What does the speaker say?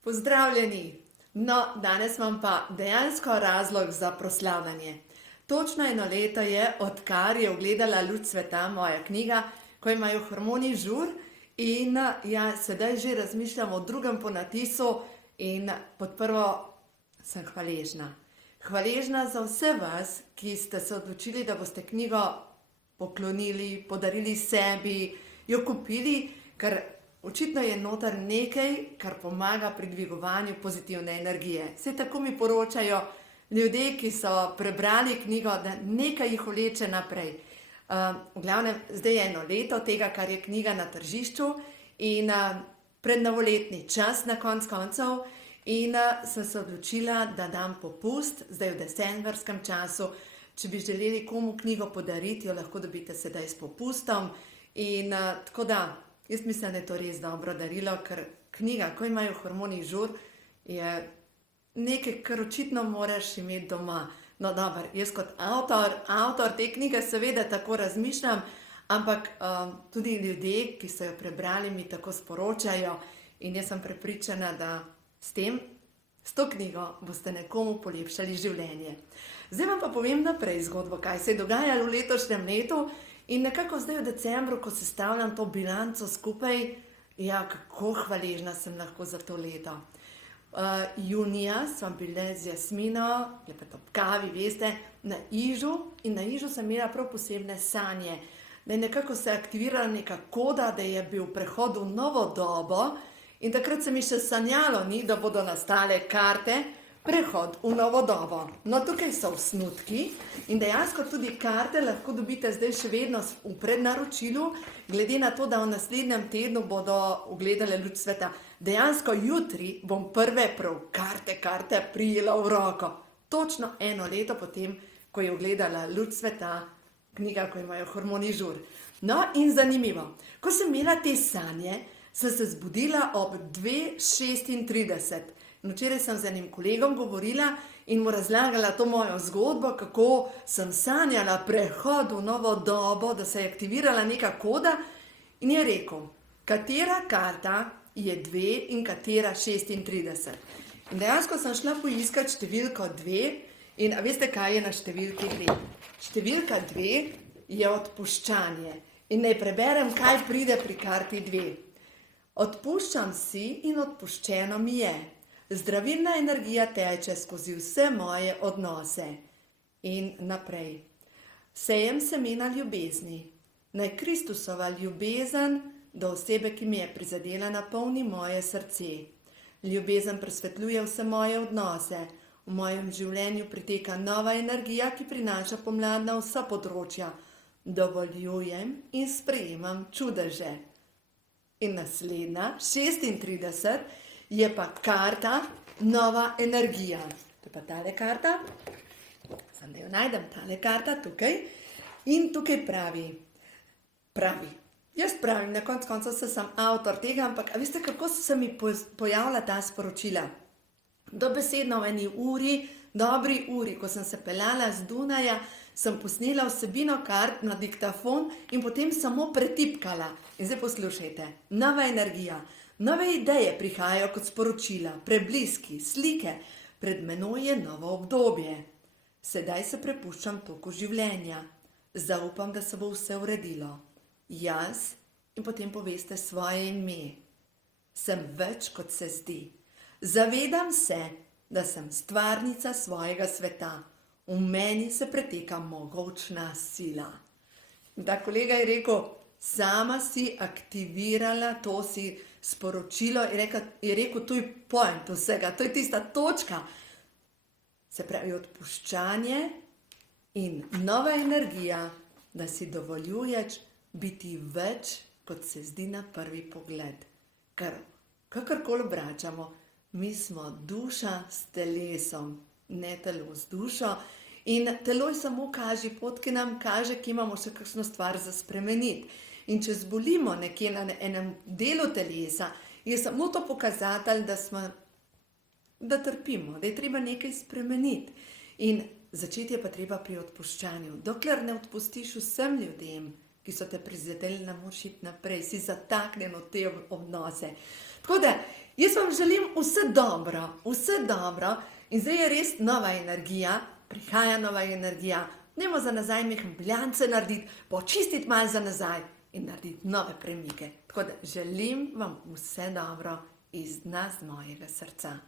Pozdravljeni! No, danes imam pa dejansko razlog za proslavljanje. Točno 1 leto je, odkar je ugledala luč sveta moja knjiga, ko imajo hormoni žur in ja, sedaj že razmišljam o drugem ponatisu in pod prvo sem hvaležna. Hvaležna za vse vas, ki ste se odločili, da boste knjigo poklonili, podarili sebi, jo kupili, ker očitno je noter nekaj, kar pomaga pri dvigovanju pozitivne energije. Vse tako mi poročajo ljudje, ki so prebrali knjigo, da nekaj jih vleče naprej. V glavnem, zdaj je 1 leto tega, kar je knjiga na tržišču in prednovoletni čas na konc koncev in sem se odločila, da dam popust, zdaj v decembrskem času. Če bi želeli komu knjigo podariti, jo lahko dobite sedaj s popustom in tako da, jaz mislim, da je to res dobro darilo, ker knjiga, ko imajo hormoni žur, je nekaj, kar očitno moraš imeti doma. No, dobro, jaz kot avtor te knjige seveda tako razmišljam, ampak tudi ljudje, ki so jo prebrali, mi tako sporočajo in jaz sem prepričana, da s to knjigo boste nekomu polepšali življenje. Zdaj vam pa povem naprej zgodbo, kaj se je dogajalo v letošnjem letu. In nekako zdaj v decembru, ko sestavljam to bilanco skupaj, ja, kako hvaležna sem lahko za to leto. Junija sva bile z Jasmino, klepet ob kavi, veste, na Ižu in na Ižu sem imela prav posebne sanje. Da je nekako se aktivirala neka koda, da je bil prehod v novo dobo in takrat se mi še sanjalo ni, da bodo nastale karte, prehod v novo dobo. No, tukaj so osnutki in dejansko tudi karte lahko dobite zdaj še vedno v prednaročilu, glede na to, da v naslednjem tednu bodo ugledale luč sveta. Dejansko jutri bom prve prav karte prijela v roko. Točno 1 leto potem, ko je ugledala luč sveta knjiga, ko imajo hormoni žur. No, in zanimivo, ko sem imela te sanje, sem se zbudila ob 2:36. Včeraj sem z enim kolegom govorila in mu razlagala to mojo zgodbo, kako sem sanjala prehod v novo dobo, da se je aktivirala neka koda in je rekel, katera karta je 2 in katera 36. In dejansko sem šla poiskati številko 2 in a veste, kaj je na številki 2? Številka 2 je odpuščanje in naj preberem, kaj pride pri karti 2. Odpuščam si in odpuščeno mi je. Zdravilna energija teče skozi vse moje odnose. In naprej. Sejem semena ljubezni. Naj Kristusova ljubezen do osebe, ki mi je prizadela, napolni moje srce. Ljubezen presvetljuje vse moje odnose. V mojem življenju priteka nova energija, ki prinaša pomlad na vsa področja. Dovoljujem in sprejemam čudeže. In naslednja, 36, je pa karta nova energija. To je pa tale karta. Samo da jo najdem, tale karta tukaj. In tukaj pravi. Jaz pravim, na koncu koncev sem avtor tega, ampak a veste, kako so se mi pojavila ta sporočila? Dobesedno v eni uri, dobri uri, ko sem se peljala z Dunaja, sem posnela vsebino kart na diktafon in potem samo pretipkala. In zdaj poslušajte, nova energija, nove ideje prihajajo kot sporočila, prebliski, slike, pred menoj je novo obdobje. Sedaj se prepuščam toku življenja, zaupam, da se bo vse uredilo. Jaz in potem poveste svoje ime. Sem več, kot se zdi. Zavedam se, da sem stvarnica svojega sveta. V meni se preteka mogočna sila. In ta kolega je rekel, sama si aktivirala, to si sporočilo, je rekel, to je point vsega, to je tista točka. Se pravi, odpuščanje in nova energija, da si dovoljuješ biti več, kot se zdi na prvi pogled. Ker kakorkoli obračamo, mi smo duša s telesom, ne telo z dušo. In telo je samo kaže pot, ki nam kaže, ki imamo še kakšno stvar za spremeniti. In če zbolimo nekje na enem delu telesa, je samo to pokazatelj, da trpimo, da je treba nekaj spremeniti. In začeti je pa treba pri odpuščanju. Dokler ne odpustiš vsem ljudem, ki so te prizadeli, ne moreš iti naprej, si zataknjen v te odnose. Tako da, jaz vam želim vse dobro in zdaj je res nova energija, prihaja nova energija, dajmo za nazaj majhen biljance narediti, počistiti malo za nazaj in narediti nove premike. Tako da želim vam vse dobro iz dna z mojega srca.